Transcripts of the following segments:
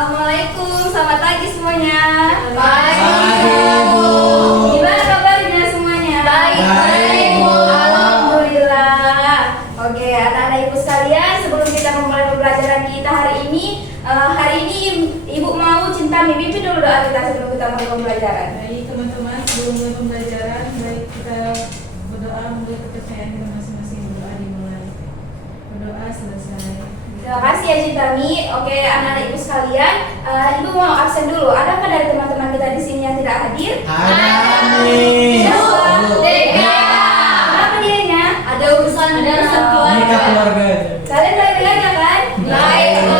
Assalamualaikum, selamat pagi semuanya. Waalaikumsalam. Gimana kabarnya semuanya? Baik. Alhamdulillah. Oke, anak-anak ibu sekalian, sebelum kita memulai pembelajaran kita hari ini ibu mau Cinta pimpin dulu doa kita sebelum kita mulai pembelajaran. Baik teman-teman, sebelum mulai pembelajaran, baik kita berdoa menurut kepercayaan kita masing-masing. Berdoa dimulai, berdoa selesai. Terima kasih ya Cintami. Oke, anak-anak ibu sekalian, ibu mau absen dulu. Adakah dari teman-teman kita di sini yang tidak hadir? Siapa? Kenapa dirinya? Ada urusan keluarga. Kalian baik-baik aja kan? Baik, Bu.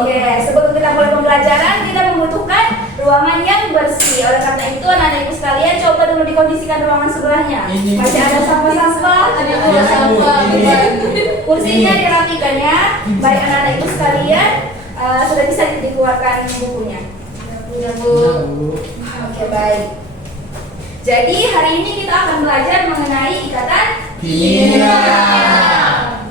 Oke, sebelum kita mulai pembelajaran, kita membutuhkan ruangan yang bersih. Oleh karena itu, anak-anak ibu sekalian, coba dulu dikondisikan ruangan sebelahnya. Ini. Masih ada sampah-sampah, ada Ada sampah. kursinya dirapikan ya. Baik anak-anak ibu sekalian, sudah bisa dikeluarkan bukunya. Ya, Bu. Oke, baik. Jadi hari ini kita akan belajar mengenai ikatan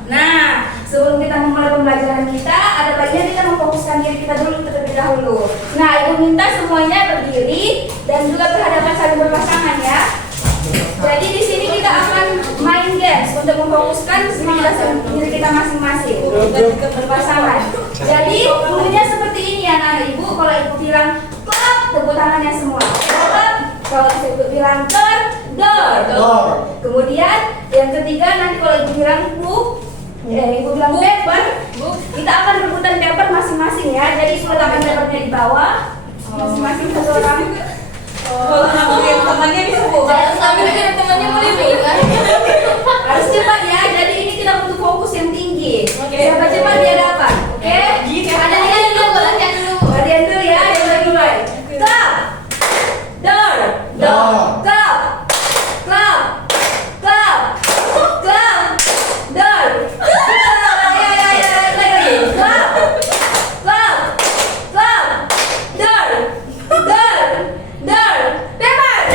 Nah, sebelum kita memulai pembelajaran kita, ada baiknya kita memfokuskan diri kita dulu terlebih dahulu. Nah, ibu minta semuanya berdiri dan juga berhadapan saling berpasangan ya. Jadi di sini kita akan main games untuk memfokuskan diri kita masing-masing dan juga berpasangan. Jadi bunyinya seperti ini ya, anak ibu. Kalau ibu bilang klap, tepuk tangannya semua. Klap. Kalau ibu bilang door. Kemudian yang ketiga nanti kalau ibu bilang book, ibu bilang paper, kita akan rebutan paper masing-masing ya. Jadi ibu letakkan papernya di bawah, masing-masing satu orang. Kalau yang temannya disebut. Sambil kirim temannya boleh kan? Harus cepat ya. Jadi ini kita butuh fokus yang tinggi. Oke. Siapa cepat dia dapat. Oke? Ada Latihan yang dulu, latihan dulu. Latihan dulu ya. Yang lagi mulai. Clap, door, clap, clap, clap, clap, door. Lagi. Clap, clap, clap, door, door. Bebas.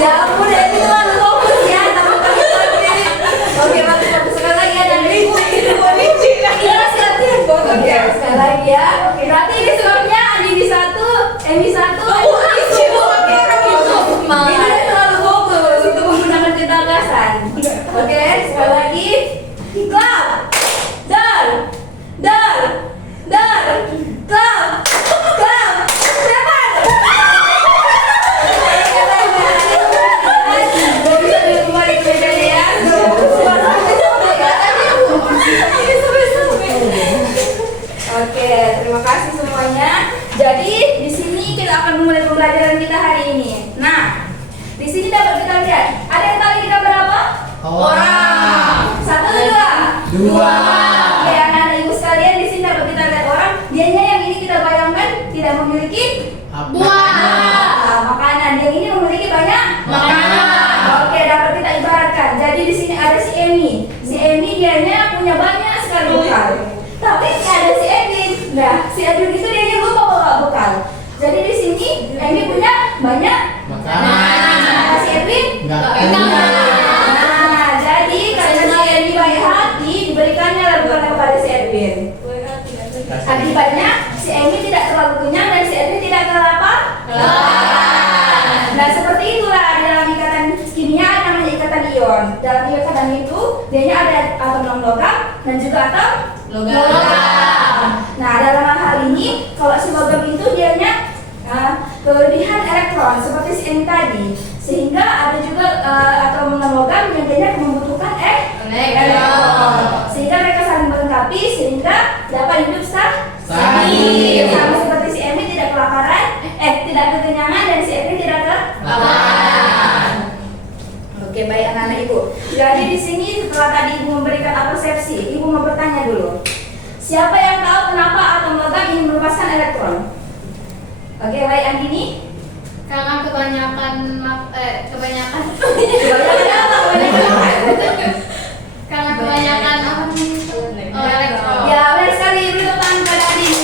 Ya ampun, ya itu terlalu fokus ya. Oke, bagus. Sekali lagi ya, dan ibu. Iya, silakan. Oke, sekali lagi ya. Berarti ini sebabnya Andi di satu, Emi satu. Ini terlalu fokus untuk menggunakan ketangkasan. Oke, sekali lagi. Clap, door, clap, bebas. Bisa dulu kembali ke mejanya ya. Oke, terima kasih semuanya. Jadi di sini kita akan memulai pembelajaran kita hari ini. Nah, di sini dapat kita lihat. Ada yang tahu kita berapa? Orang. Satu atau dua? Dua. Oke, anak-anak ibu sekalian, di sini dapat kita lihat orang. Dianya yang ini kita bayangkan tidak memiliki makanan. Yang ini memiliki banyak Makanan. Oke, dapat kita ibaratkan. Jadi di sini ada si Emi. Si Emi dianya punya banyak sekali bekal. Tapi ada si Edwin. Nah, si Edwin itu dia lupa bawa bekal. Jadi di sini Emi punya banyak Makanan. Nah, si Edwin Nggak Nah, jadi karena si Emi baik hati diberikannya larutan kepada si Edwin. Akibatnya si Emi tidak terlalu kenyang dan si Edwin tidak kelaparan. Nah, seperti itulah dalam ikatan kimia namanya ikatan ion. Dalam ikatan itu dianya ada atom non-logam dan juga atom logam. Nah, dalam hal ini kalau si logam itu dianya kelebihan elektron seperti si Emi tadi. Sehingga ada juga atom non-logam yang dianya membutuhkan elektron. Sehingga mereka saling melengkapi sehingga dapat hidup stabil. Sama seperti si Emi tidak kelaparan, tidak kekenyangan dan si Edwin tidak kelaparan. Oke, baik anak-anak ibu. Jadi di sini setelah tadi ibu memberikan persepsi, ibu mau bertanya dulu. Siapa yang tahu kenapa atom logam ingin melepaskan elektron? Oke, baik Andini. Karena kebanyakan Kebanyakan apa? karena kebanyakan elektron. Ya, benar sekali. Beri tepuk tangan kepada Andini.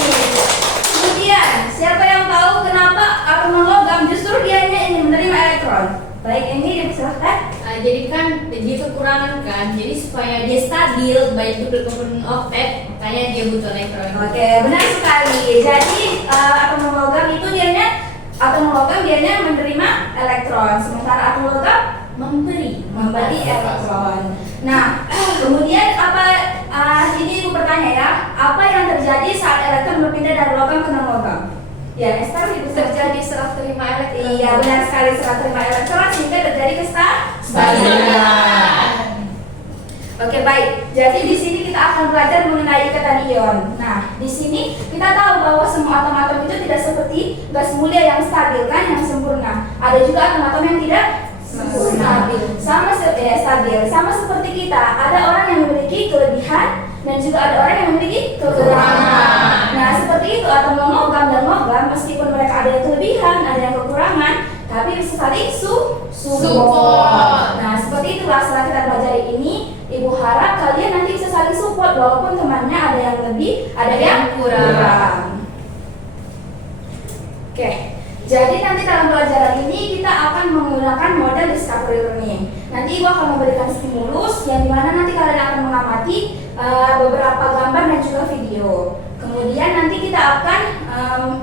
Kemudian, siapa yang tahu kenapa atom logam justru dianya ingin menerima elektron? Baik, ini dipersilahkan. Jadi kan jadi kekurangan dikembangkan jadi supaya dia stabil baik duplik maupun oktet, makanya dia butuh elektron. Oke, benar sekali. Jadi atom logam itu dianya menerima elektron, sementara atom logam memberi elektron. Nah, kemudian apa? Ini ibu bertanya ya, apa yang terjadi saat elektron berpindah dari logam ke non logam? Ya, Esther, ibu Terjadi serah terima elektron. Iya, benar sekali, serah terima elektron sehingga terjadi Stabilan. Oke, baik. Jadi di sini kita akan belajar mengenai ikatan ion. Nah, di sini kita tahu bahwa semua atom-atom itu tidak seperti gas mulia yang stabil kan, yang sempurna. Ada juga atom-atom yang tidak stabil. Sama seperti kita. Ada orang yang memiliki kelebihan dan juga ada orang yang memiliki kekurangan. Nah, seperti itu atom logam dan logam, meskipun mereka ada yang kelebihan, ada yang kekurangan, tapi bisa saling support. Nah, seperti itulah setelah kita belajar ini, ibu harap kalian nanti bisa saling support walaupun temannya ada yang lebih, ada yang kurang. Oke. Jadi nanti dalam pelajaran ini kita akan menggunakan model discovery learning. Nanti ibu akan memberikan stimulus yang dimana nanti kalian akan mengamati beberapa gambar dan juga video. Kemudian nanti kita akan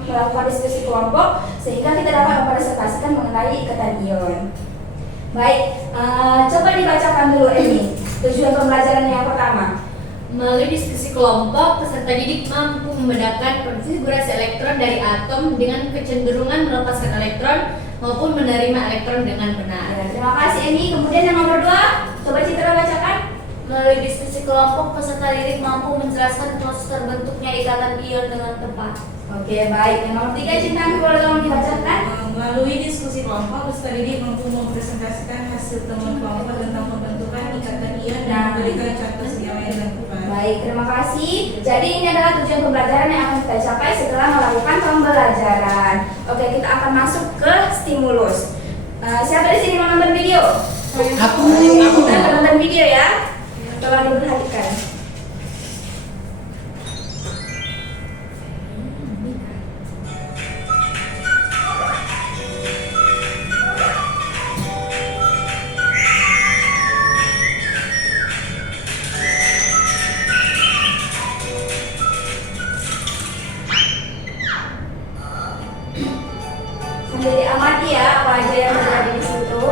melakukan diskusi kelompok sehingga kita dapat mempresentasikan mengenai ikatan ion. Baik, coba dibacakan dulu ini tujuan pembelajaran yang pertama. Melalui diskusi kelompok, peserta didik mampu membedakan konfigurasi elektron dari atom dengan kecenderungan melepaskan elektron maupun menerima elektron dengan benar. Ya, terima kasih Emi. Kemudian yang nomor 2, coba Citra bacakan. Melalui diskusi kelompok, peserta didik mampu menjelaskan proses terbentuknya ikatan ion dengan tepat. Oke, baik. Yang nomor 3, Cinta, boleh tolong dibacakan. Melalui diskusi kelompok, peserta didik mampu mempresentasikan hasil temuan kelompok tentang pembentukan ikatan ion dan memberikan contoh senyawa yang dilakukan. Baik, terima kasih. Jadi ini adalah tujuan pembelajaran yang akan kita capai setelah melakukan pembelajaran. Oke, kita akan masuk ke stimulus. Siapa di sini mau nonton video? Aku. Kita nonton video ya. Tolong diperhatikan. Jadi amati ya apa aja yang terjadi di situ.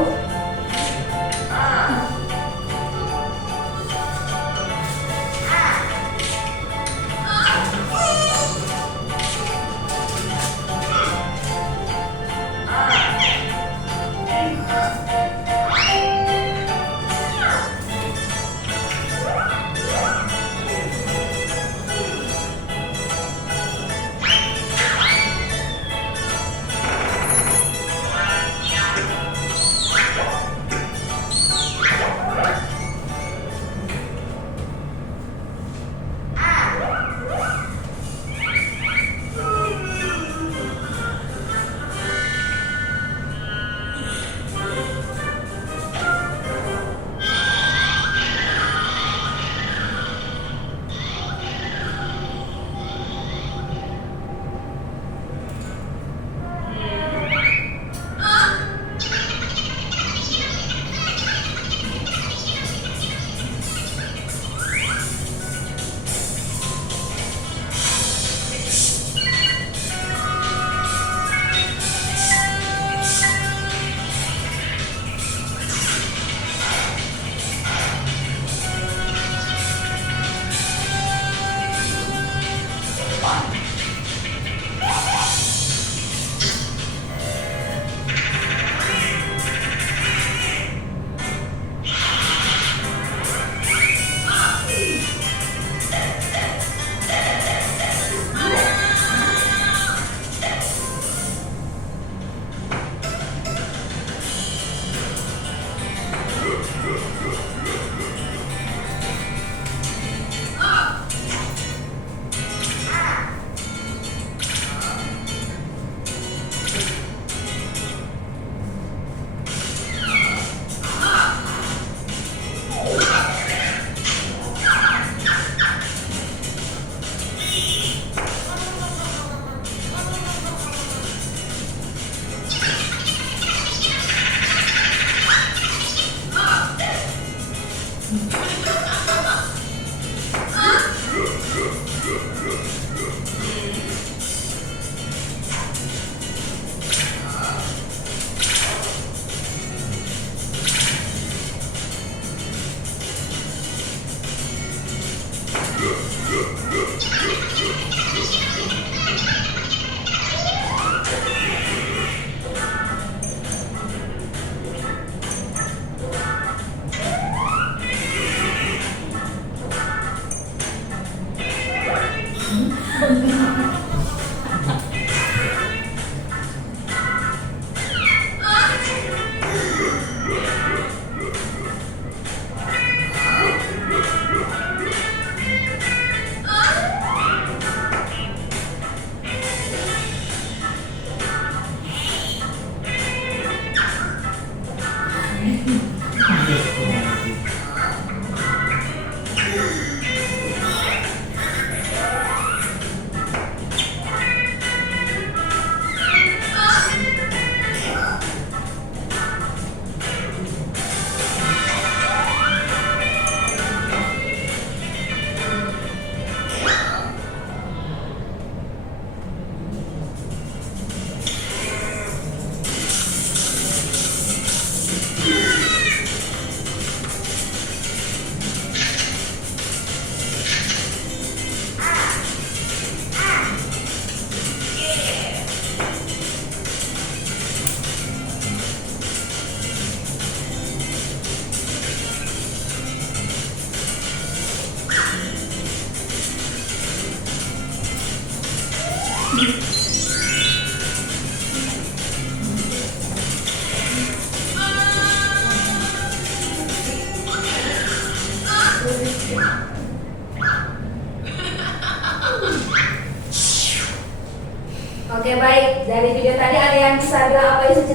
Oke baik, dari video tadi ada yang bisa bilang apa isi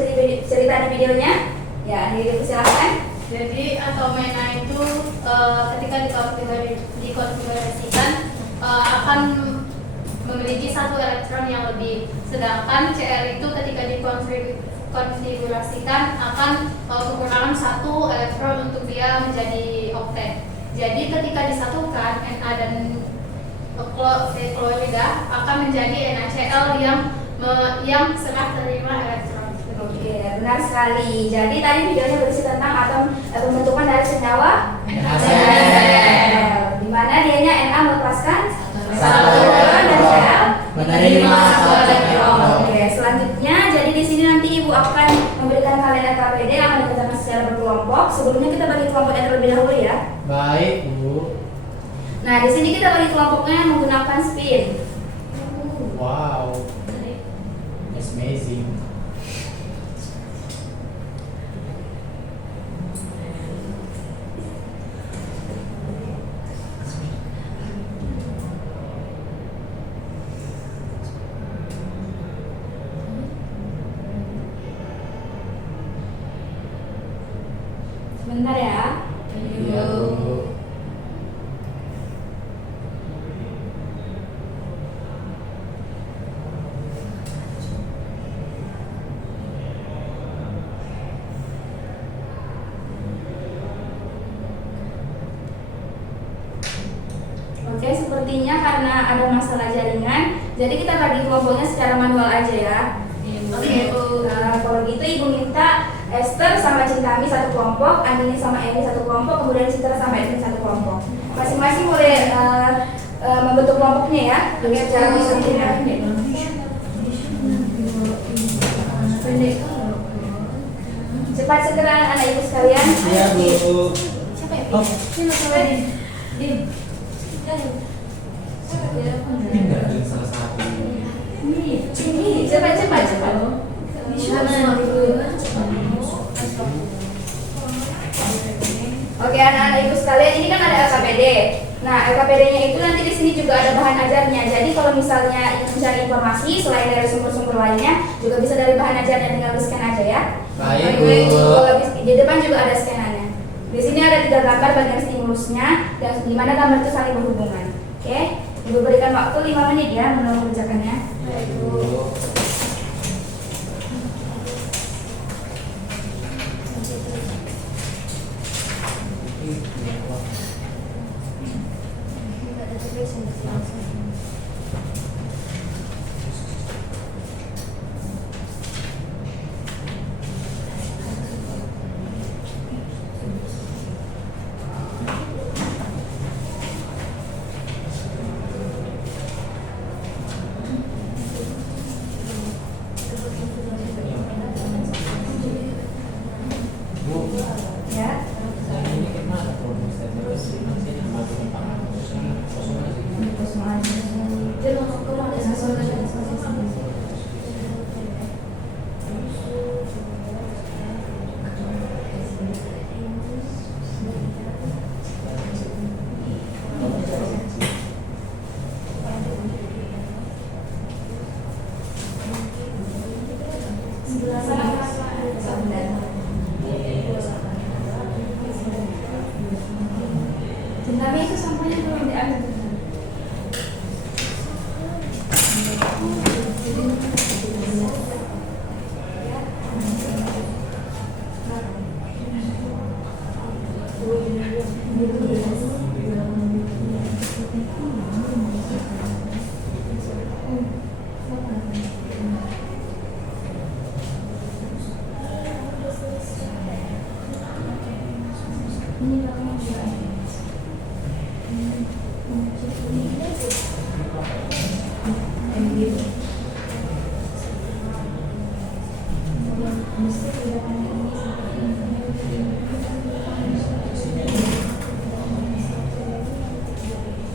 cerita di videonya? Ya, silakan. Jadi atau mainan itu ketika dikonfigurasikan akan memiliki satu elektron yang lebih, sedangkan CL itu ketika dikonfigurasikan akan kekurangan satu elektron untuk dia menjadi oktet. Jadi ketika disatukan Na dan klorida akan menjadi NaCl yang setengah terima elektron. Oke, benar sekali. Jadi tadi videonya berisi tentang atom pembentukan dari senyawa NaCl. di mana dianya Na melepaskan satu elektron dan Cl menerima satu elektron. Oke, selanjutnya jadi di sini nanti Ibu akan memberikan kalian LKPD yang akan dikerjakan secara berkelompok. Sebelumnya kita bagi kelompoknya terlebih dahulu ya. Baik, Bu. Nah, di sini kita bagi kelompoknya menggunakan spin. Wow. That's amazing. Sebentar ya. Iya, Bu. Oke, sepertinya karena ada masalah jaringan, jadi kita bagi kelompoknya secara manual aja ya. Oke, Bu. Nah, kalau gitu Ibu minta Esther sama Cintami satu kelompok, Andini sama Eni satu kelompok, kemudian Citra sama Edwin satu kelompok. Masing-masing boleh membentuk kelompoknya ya, dengan secara bersama. Cepat segera anak ibu sekalian. Iya, Bu. Siapa ya? Oh, Dim. pindah dari salah satu. Ini cepat. Oke anak-anak ibu sekalian, ini kan ada LKPD. Nah LKPD-nya itu nanti di sini juga ada bahan ajarnya. Jadi kalau misalnya ingin mencari informasi selain dari sumber-sumber lainnya, juga bisa dari bahan ajarnya, tinggal di scan aja ya. Baik, Oke, Bu. kalau di depan juga ada scanannya. Di sini ada 3 gambar bagian stimulusnya, dan di mana gambar itu saling berhubungan. Oke, Ibu berikan waktu 5 menit ya mengerjakannya. Baik, Bu. Ini Bu, Ya. saya ini gimana proses terus masih nambah 400 kosong aja. Kosong aja. Dia mau ke mana? Kosong aja. Tapi itu sampahnya belum diambil.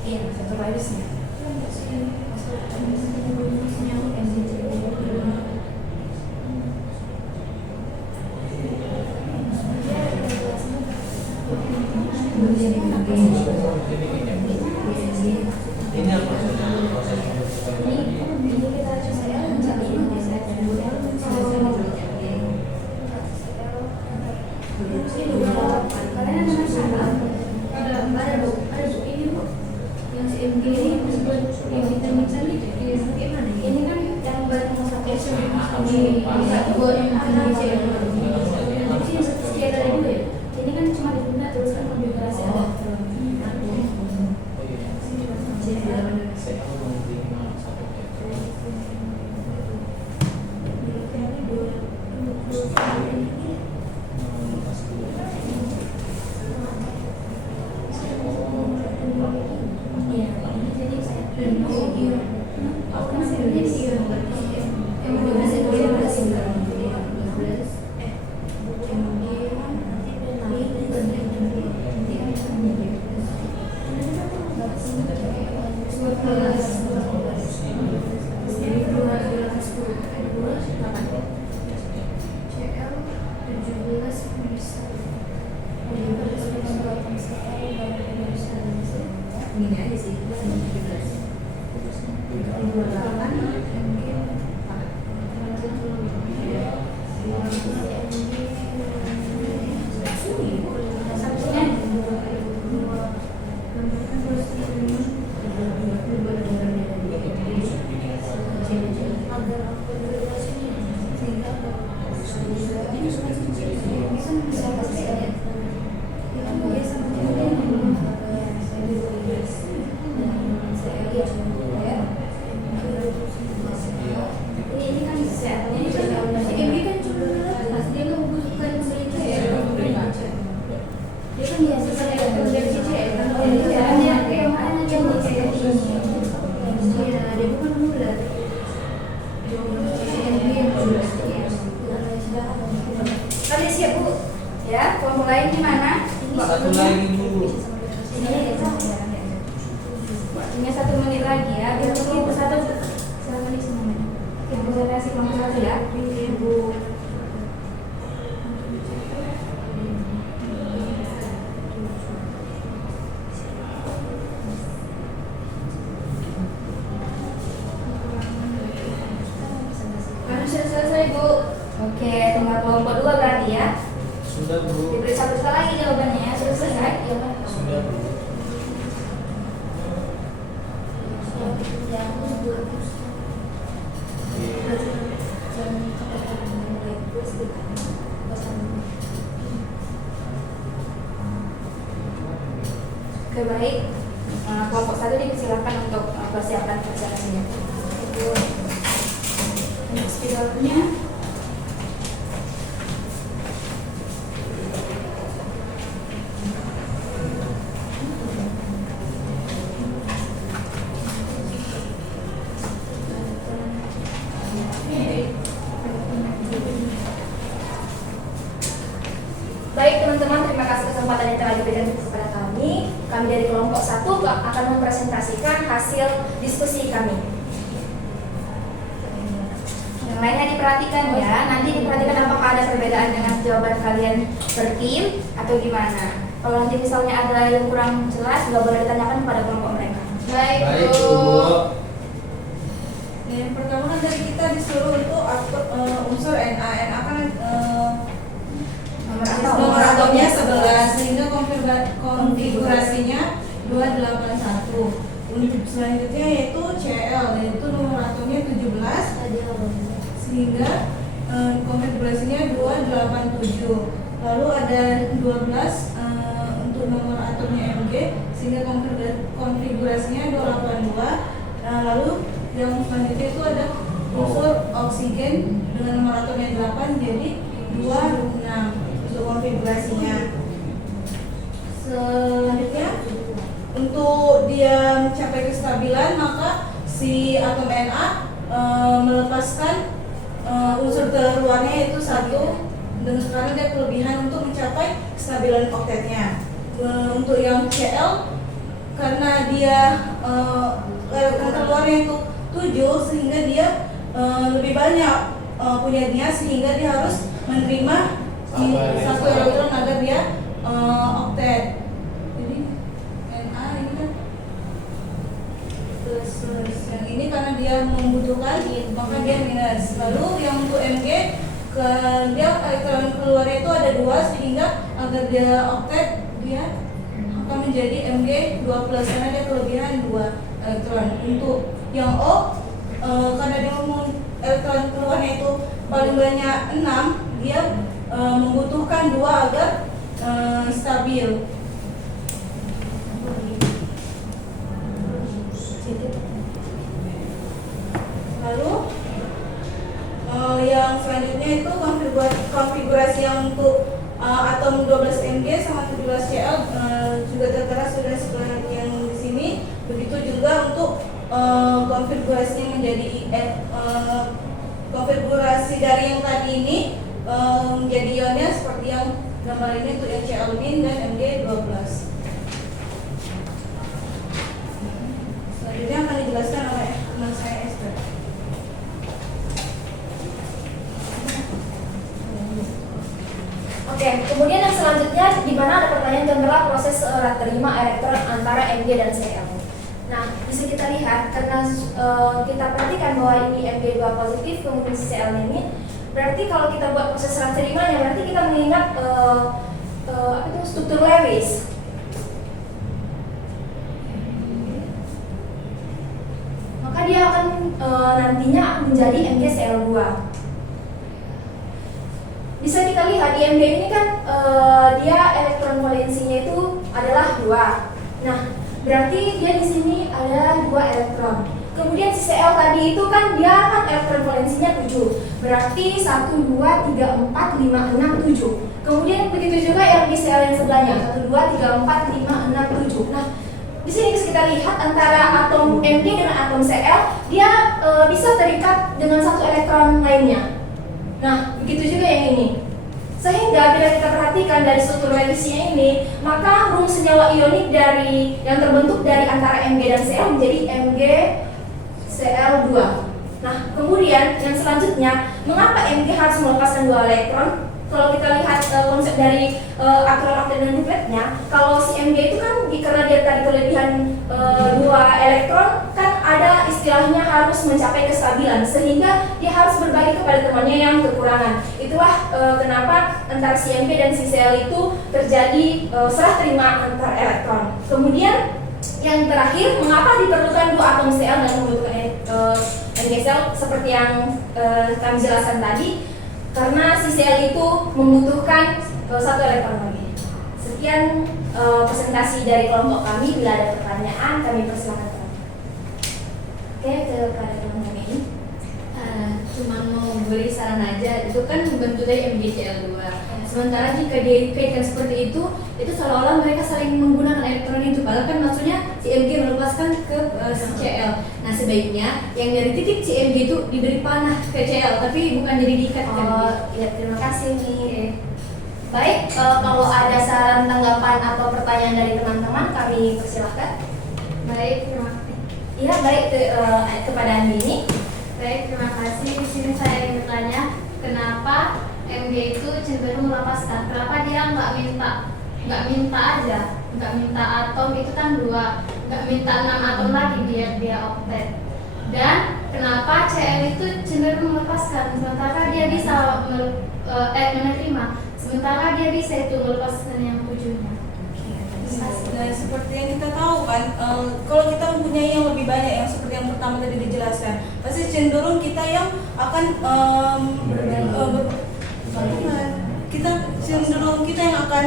Iya, satu virusnya. Ini apa proses Ini kan cuma diguna terus kan konfigurasi elektron. saya mau terima satu Ini aja sih, 17. Ini kan kesehatan, ini kan cuma dia nggak membutuhkan mereka ya. Dia kan biasa saya dari CCN kan dia kayak mana aja mau kayak ini. Iya, dia bukan muda. Kalian siap Bu? Ya, mau mulai gimana? satu lagi dulu. Waktunya 1 menit lagi ya. Biar begitu satu. Silakan di sini. Ibu saya kasih nomor 1 ya. Ibu. Harus selesai Bu. Oke, tinggal kelompok 2 berarti ya. Sudah Bu. Diberi 1 juta lagi jawabannya ya. Sudah selesai? Sudah Bu. Oke, baik. kelompok 1 dipersilakan untuk persiapan persiapannya. Itu untuk spidolnya. Baik teman-teman, terima kasih kesempatan yang telah diberikan kepada kami. Kami dari kelompok 1 akan mempresentasikan hasil diskusi kami. Yang lainnya diperhatikan ya, nanti diperhatikan apakah ada perbedaan dengan jawaban kalian bertim atau gimana. Kalau nanti misalnya ada yang kurang jelas, nggak boleh ditanyakan kepada kelompok mereka. Baik, Baik, Bu. Bu. Yang pertama kan dari kita disuruh untuk unsur Na. Na kan nomor atomnya 11 sehingga konfigurasinya 281. Untuk selanjutnya yaitu Cl, yaitu nomor atomnya 17 sehingga konfigurasinya 287. Lalu ada 12 untuk nomor atomnya Mg sehingga konfigurasinya 282. Lalu yang selanjutnya itu ada unsur oksigen dengan nomor atomnya 8 jadi 26 untuk konfigurasinya. Selanjutnya untuk dia mencapai kestabilan maka si atom Na melepaskan unsur terluarnya yaitu 1 dengan karena dia kelebihan untuk mencapai kestabilan oktetnya. Untuk yang Cl karena dia elektron terluarnya itu 7 sehingga dia lebih banyak punyanya sehingga dia harus menerima satu elektron agar dia oktet. Jadi Na ini kan plus yang ini karena dia membutuhkan maka dia minus. Lalu yang untuk Mg dia elektron keluarnya itu ada 2 sehingga agar dia oktet dia akan menjadi Mg 2+ karena dia kelebihan 2 elektron. Untuk yang O karena dia elektron keluarnya itu paling banyak 6 dia membutuhkan 2 agar stabil. Lalu yang selanjutnya itu konfigurasi yang untuk atom 12 Mg sama 17 Cl juga tertera sudah sebelah yang di sini. Begitu juga untuk konfigurasinya menjadi konfigurasi dari yang tadi ini menjadi ionnya seperti yang gambar ini untuk yang Cl- dan Mg 12. Selanjutnya akan dijelaskan oleh teman saya Esther. Oke, kemudian yang selanjutnya di mana ada pertanyaan tentang proses serah terima elektron antara Mg dan Cl. Nah, bisa kita lihat karena kita perhatikan bahwa ini Mg2 positif kemudian Cl ini, berarti kalau kita buat proses serah terimanya berarti kita mengingat apa itu struktur Lewis. Maka dia akan nantinya menjadi MgCl2. Bisa kita lihat di Mg ini kan dia elektron valensinya itu adalah 2. Nah, berarti dia di sini ada 2 elektron. Kemudian si Cl tadi itu kan dia kan elektron valensinya 7. Berarti 1, 2, 3, 4, 5, 6, 7. Kemudian begitu juga yang di Cl yang sebelahnya 1, 2, 3, 4, 5, 6, 7. Nah, di sini bisa kita lihat antara atom Mg dengan atom Cl dia bisa terikat dengan 1 elektron lainnya. Nah, begitu juga yang ini. Sehingga bila kita perhatikan dari struktur Lewisnya ini, maka rumus senyawa ionik dari yang terbentuk dari antara Mg dan Cl menjadi MgCl2. Nah, kemudian yang selanjutnya, mengapa Mg harus melepaskan 2 elektron? Kalau kita lihat konsep dari aturan oktet dan dupletnya, kalau si Mg itu kan karena dia tadi kelebihan 2 elektron, kan ada istilahnya harus mencapai kestabilan, sehingga dia harus berbagi kepada temannya yang kekurangan. Itulah kenapa antara si Mg dan si Cl itu terjadi serah terima antar elektron. Kemudian yang terakhir, mengapa diperlukan 2 atom Cl dan membutuhkan MgCl seperti yang kami jelaskan tadi? Karena si Cl itu membutuhkan 1 elektron lagi. Sekian presentasi dari kelompok kami. Bila ada pertanyaan, kami persilakan. Oke, kepada teman-teman ini. Cuma mau beri saran aja, itu kan bentuk dari MgCl2. Sementara jika dikaitkan seperti itu seolah-olah mereka saling menggunakan elektron itu. Padahal kan maksudnya si Mg melepaskan ke si Cl. Nah sebaiknya yang dari titik si Mg itu diberi panah ke Cl, tapi bukan jadi diikatkan. Ya, terima kasih nih. Baik, kalau ada saran, tanggapan atau pertanyaan dari teman-teman, kami persilahkan. Baik, terima kasih. Iya, baik kepada Andi ini. Baik, terima kasih. Di sini saya ingin bertanya, kenapa MG itu cenderung melepaskan? Kenapa dia nggak minta aja, nggak minta atom itu kan 2, nggak minta 6 atom lagi dia oktet. Dan kenapa Cl itu cenderung melepaskan, sementara dia bisa menerima, sementara dia bisa itu melepaskan yang 7-nya. Nah, seperti yang kita tahu kan, kalau kita mempunyai yang lebih banyak, yang seperti yang pertama tadi dijelaskan, pasti cenderung kita yang akan kita yang akan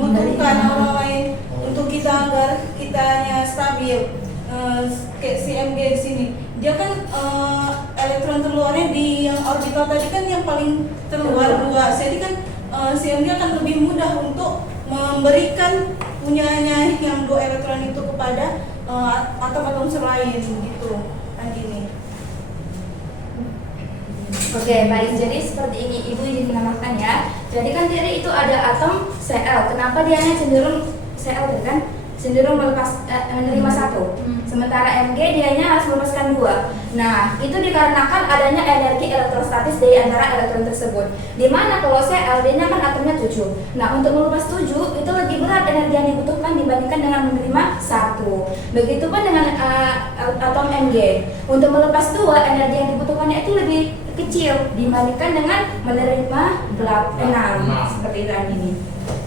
membutuhkan orang lain untuk kita agar kitanya stabil. Kayak si Mg di sini, dia kan elektron terluarnya di yang orbital tadi kan yang paling terluar 2. Jadi kan si Mg akan lebih mudah untuk memberikan punyanya yang 2 elektron itu kepada atom-atom lain gitu kan gini. Oke, baik. Jadi seperti ini Ibu ingin menambahkan ya. Jadi kan tadi itu ada atom Cl. Kenapa dia cenderung Cl kan? Cenderung menerima 1. Sementara Mg dianya harus melepaskan 2. Nah, itu dikarenakan adanya energi elektrostatis dari antara elektron tersebut. Dimana kalau Cl dia kan atomnya 7. Nah, untuk melepas 7 itu lebih berat energi yang dibutuhkan dibandingkan dengan menerima 1. Begitupun dengan atom Mg. Untuk melepas 2 energi yang dibutuhkannya itu lebih kecil dibandingkan dengan menerima 6. Seperti itu ini.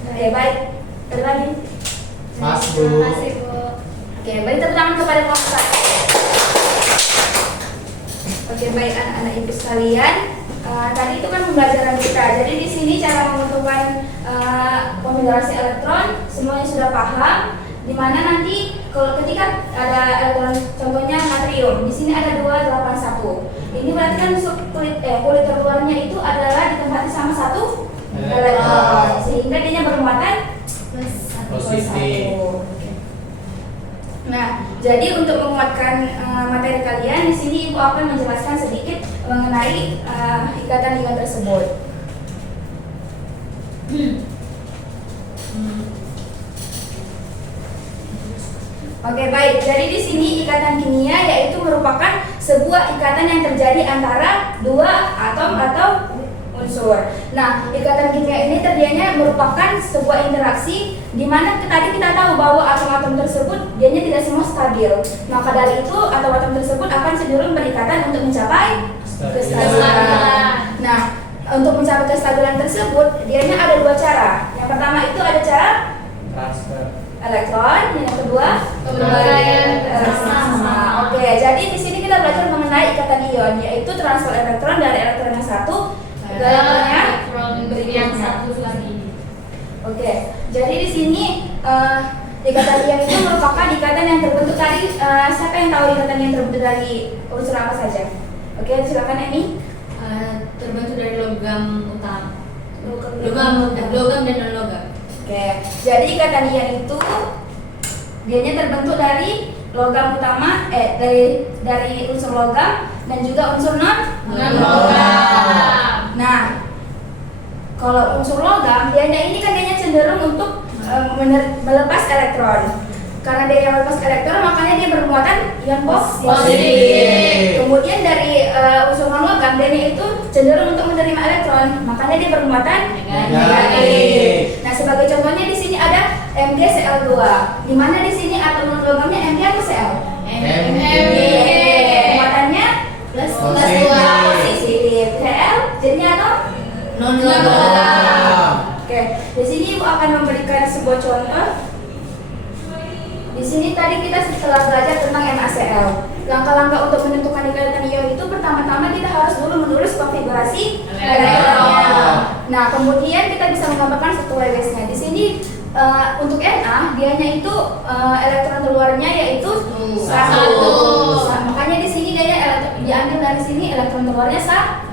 Oke, baik. Ada lagi? Mas, Bu. Terima kasih, Bu. Oke, beri tepuk tangan kepada kelompok 1. Oke, baik anak-anak ibu sekalian. Tadi itu kan pembelajaran kita. Jadi di sini cara menentukan konfigurasi elektron semuanya sudah paham. Dimana nanti kalau ketika ada elektron, contohnya natrium, di sini ada 281. Ini berarti kan kulit terluarnya itu adalah ditempati sama 1 elektron, sehingga dia bermuatan positif. Nah, jadi untuk menguatkan materi kalian, di sini Ibu akan menjelaskan sedikit mengenai ikatan ion tersebut. Oke, baik. Jadi di sini ikatan kimia yaitu merupakan sebuah ikatan yang terjadi antara 2 atom atau unsur. Nah, ikatan kimia ini terjadinya merupakan sebuah interaksi di mana tadi kita tahu bahwa atom-atom tersebut dianya tidak semua stabil. Maka dari itu atom-atom tersebut akan cenderung berikatan untuk mencapai kestabilan. Nah, untuk mencapai kestabilan tersebut dianya ada 2 cara. Yang pertama itu ada cara Transfer elektron, yang kedua Pemberian plasma. Oke, jadi di sini kita belajar mengenai ikatan ion, yaitu transfer elektron dari elektron yang satu ke elektronnya yang satu lagi. Oke, jadi di sini ikatan ion itu merupakan ikatan yang terbentuk dari siapa yang tahu ikatan yang terbentuk dari unsur apa saja? Oke, silakan Emi. Terbentuk dari logam utama, logam dan non logam. Oke, jadi ikatan ion itu dianya terbentuk dari logam utama, dari unsur logam dan juga unsur non logam. Nah, kalau unsur logam, dianya ini kan dianya cenderung untuk melepas elektron. Karena dia yang melepas elektron, makanya dia bermuatan ion positif. Kemudian dari unsur non logam, dianya itu cenderung untuk menerima elektron, makanya dia bermuatan negatif. Nah, sebagai contohnya di sini ada MgCl2, di mana di sini atom non logamnya Mg atau Cl? Mg. Muatannya plus 2 positif. Cl jadinya atom Non logam. Oke, di sini Ibu akan memberikan sebuah contoh. Di sini tadi kita setelah belajar tentang NaCl. Langkah-langkah untuk menentukan ikatan ion itu pertama-tama kita harus dulu menulis konfigurasi elektronnya. Nah, kemudian kita bisa menggambarkan struktur base-nya. Di sini untuk Na dianya itu elektron keluarnya yaitu Satu. Makanya di sini dia diambil dari sini elektron keluarnya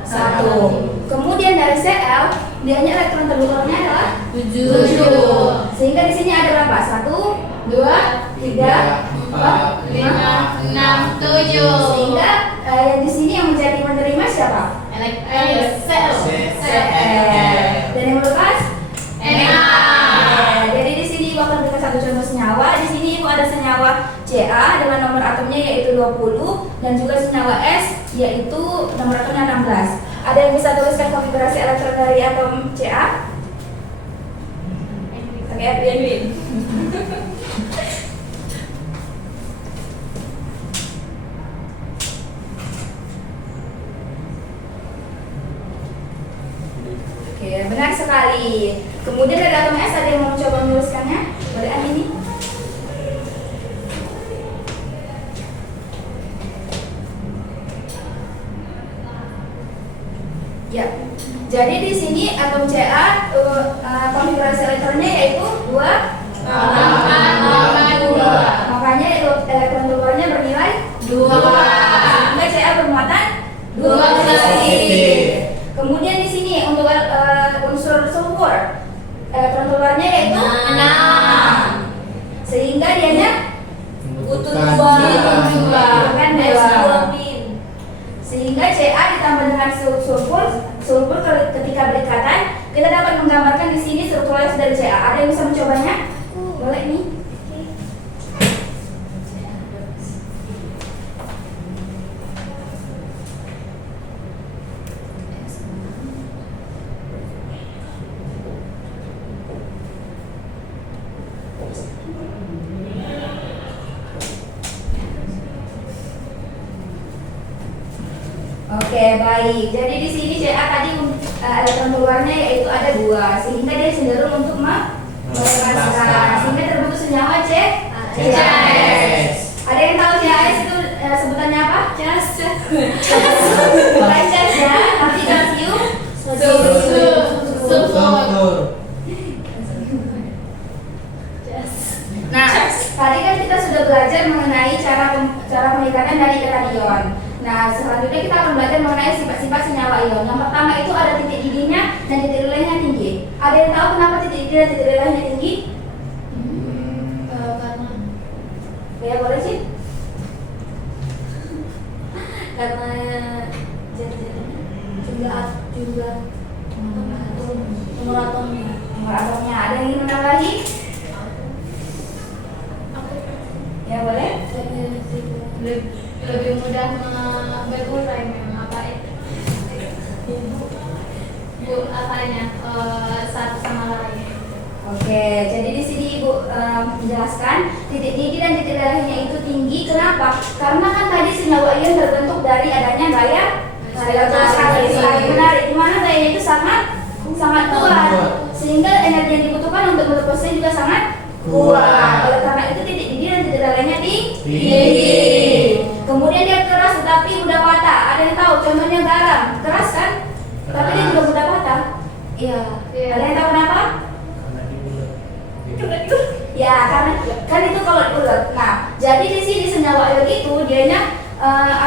satu. Kemudian dari Cl dianya elektron keluarnya adalah 7. Sehingga di sini ada berapa? 1, 2, 3, 4, 5, 6, 7. Sehingga yang di sini yang menjadi menerima siapa? Sel. Dan yang melepas? Na. Jadi di sini Ibu akan berikan satu contoh senyawa. Di sini Ibu ada senyawa Ca dengan nomor atomnya yaitu 20 dan juga senyawa S yaitu nomor atomnya 16. Ada yang bisa tuliskan konfigurasi elektron dari atom Ca? Oke, Edwin. Oke, benar sekali. Kemudian dari atom S ada yang mau mencoba menuliskannya? Boleh ini? Ya. Jadi di sini atom Ca konfigurasi elektronnya yaitu 2. Makanya elektron keluarnya bernilai 2. Sehingga Ca bermuatan 2. Kemudian di sini untuk unsur sulfur elektron keluarnya yaitu 6. Sehingga dianya butuh 2. Kan 2 sehingga Ca ditambah dengan sulfur ketika berikatan kita dapat menggambarkan di sini strukturalitas dari Ca. Ada yang bisa mencobanya? Boleh nih. Oke, baik. Jadi di sini Ca tadi elektron keluarnya yaitu ada 2, sehingga dia cenderung untuk melepaskan. Sehingga terbentuk senyawa CaS. Ada yang tahu CaS itu sebutannya apa? Cas. Bukan CaS ya, tapi kalsium Sulfur. Nah, tadi kan kita sudah belajar mengenai cara pengikatan dari ikatan ion. Nah, selanjutnya kita akan belajar mengenai sifat-sifat senyawa ion. Yang pertama itu ada titik didihnya dan titik relainya tinggi. Ada yang tahu kenapa titik didih dan titik relainya tinggi? Karena Ya, boleh sih. karena jumlah nomor atomnya. Nomor atomnya. Ada yang ingin menambahi? Ya, boleh. Lebih mudah berurai memang apanya satu sama lain. Oke, jadi di sini Ibu menjelaskan titik didih dan titik relainya itu tinggi. Kenapa? Karena kan tadi senyawa ion terbentuk dari adanya gaya elektrostatis. Menarik, di mana gayanya itu sangat kuat, sehingga energi yang dibutuhkan untuk melepasnya juga sangat kuat. Oleh karena itu titik didih dan titik relainya tinggi. Kemudian dia keras tetapi mudah patah. Ada yang tahu? Contohnya garam, keras kan? Tapi dia juga mudah patah. Iya. Ada yang tahu kenapa? Ya, karena kan itu kalau diulet. Nah, jadi di sini senyawa ion itu dianya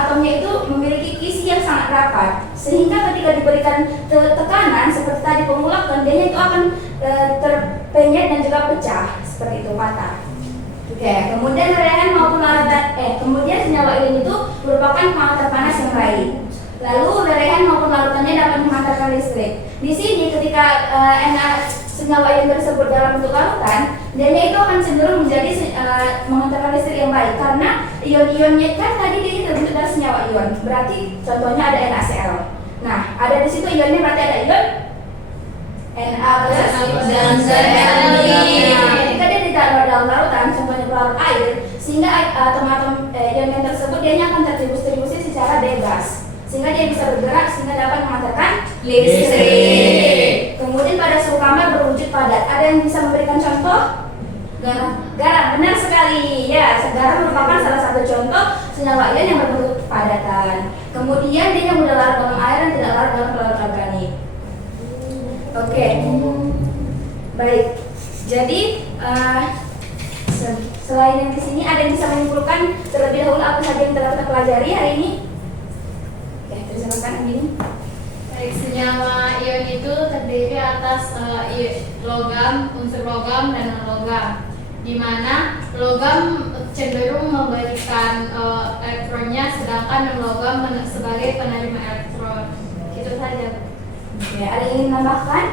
atomnya itu memiliki isi yang sangat rapat, sehingga ketika diberikan tekanan seperti tadi pengulakan, dia itu akan terpenyet dan juga pecah seperti itu, patah. Oke, kemudian reagen maupun larutan kemudian senyawa ion itu merupakan penghantar panas yang baik. Lalu reagen maupun larutannya dapat menghantarkan listrik. Di sini ketika senyawa ion tersebut dalam bentuk larutan, dia itu akan cenderung menjadi menghantarkan listrik yang baik karena ion-ionnya kan tadi dia terbentuk dari senyawa ion. Berarti contohnya ada NaCl. Nah, ada di situ ionnya berarti ada ion Na plus dan Cl. Ketika dia ditaruh dalam larutan, contohnya pelarut air, sehingga atom-atom ion tersebut dia akan terdistribusi secara bebas, sehingga dia bisa bergerak sehingga dapat menghantarkan listrik. Kemudian pada suhu kamar berwujud padat. Ada yang bisa memberikan contoh? Garam, benar sekali. Ya, garam merupakan salah satu contoh senyawa ion yang berbentuk kepadatan. Kemudian dia mudah larut dalam air dan tidak larut dalam pelarut organik. Oke, baik. Jadi selain yang di sini, ada yang bisa menyimpulkan terlebih dahulu apa saja yang telah kita pelajari hari ini? Oke, tersilakan Andini. Baik, senyawa ion itu terdiri atas logam, unsur logam, dan non-logam. Di mana logam cenderung memberikan elektronnya, sedangkan non-logam sebagai penerima elektron. Itu saja. Oke, ada yang ingin menambahkan?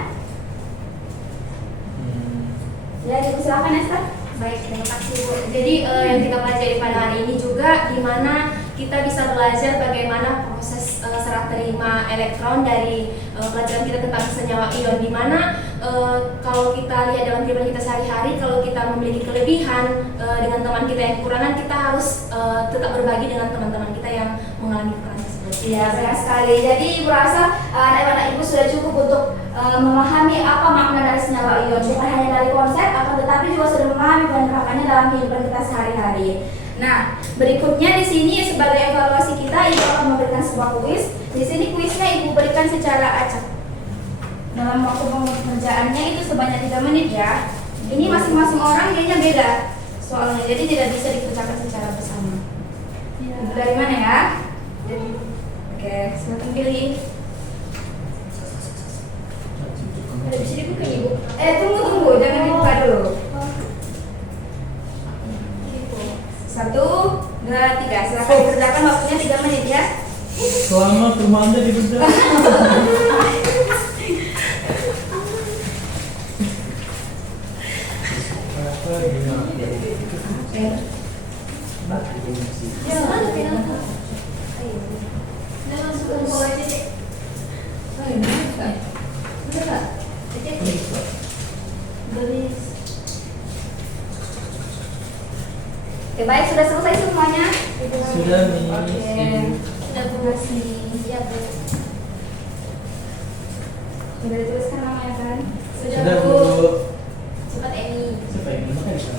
Ya, silakan Esther. Baik, terima kasih Bu. Jadi yang kita pelajari pada hari ini juga di mana kita bisa belajar bagaimana proses serah terima elektron dari pelajaran kita tentang senyawa ion, di mana kalau kita lihat dalam kehidupan kita sehari-hari, kalau kita memiliki kelebihan dengan teman kita yang kekurangan, kita harus tetap berbagi dengan teman-teman kita yang mengalami kekurangan tersebut. Iya, benar sekali. Jadi Ibu rasa anak-anak Ibu sudah cukup untuk memahami apa makna dari senyawa ion, bukan hanya dari konsep, akan tetapi juga sudah memahami penerapannya dalam kehidupan kita sehari-hari. Nah, berikutnya di sini sebagai evaluasi kita, Ibu akan memberikan sebuah kuis. Di sini kuisnya Ibu berikan secara acak. Dalam waktu pengerjaannya itu sebanyak 3 menit ya. Ini masing-masing orang kayaknya beda soalnya, jadi tidak bisa dikerjakan secara bersama. Ibu dari mana ya? Oke, silakan pilih. Ada bisa dibuka Ibu? Tunggu, jangan dibuka dulu. 1, 2, 3. Silakan dikerjakan, waktunya 3 menit ya. Selamat rumah Anda dibedah. Udah langsung kumpul aja deh. Oke, baik, sudah selesai semuanya? Sudah nih. Oke, Sudah Bu. Iya Bu. sudah dituliskan namanya kan? Sudah Bu. Cepat Emi. Supaya ini makan bisa.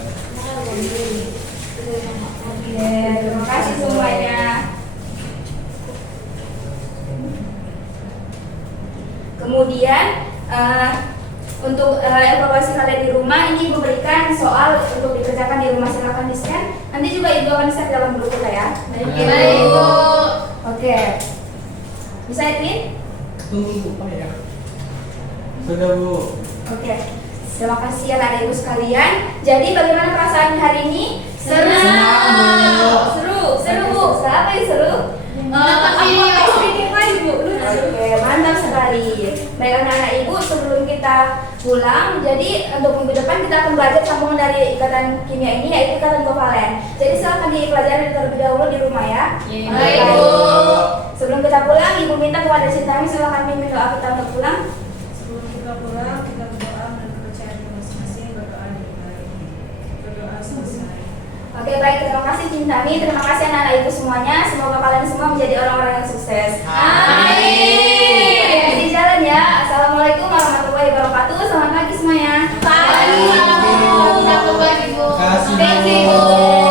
Oke, terima kasih semuanya. Kemudian untuk evaluasi kalian di rumah, ini memberikan soal untuk dikerjakan di rumah, silakan di scan. Nanti juga Ibu akan share dalam grup kita ya. Baik, Bu. Oke. Bisa Edwin? Tunggu apa ya? Sudah Bu. Oke. Terima kasih anak ibu sekalian. Jadi bagaimana perasaan hari ini? Seru. Seru Bu. Siapa yang seru? Nonton video. Oke, mantap sekali. Baik anak-anak ibu, sebelum kita pulang, jadi untuk minggu depan kita akan belajar sambungan dari ikatan kimia ini, yaitu ikatan kovalen. Jadi silakan dipelajari terlebih dahulu di rumah ya. Baik, Bu. Sebelum kita pulang, Ibu minta kepada Sintami silakan mimpin doa kita untuk pulang. Sebelum kita pulang, kita berdoa dan kepercayaan kita masing-masing, berdoa dengan baik. Berdoa selesai. Oke, baik, terima kasih Cintami, terima kasih anak-anak ibu semuanya. Semoga kalian semua menjadi orang-orang yang sukses. Amin. Oke, di jalan ya. Assalamualaikum warahmatullahi wabarakatuh. Selamat pagi semuanya. Pagi. Selamat pagi, Bu. Kasih Thank you. Bu.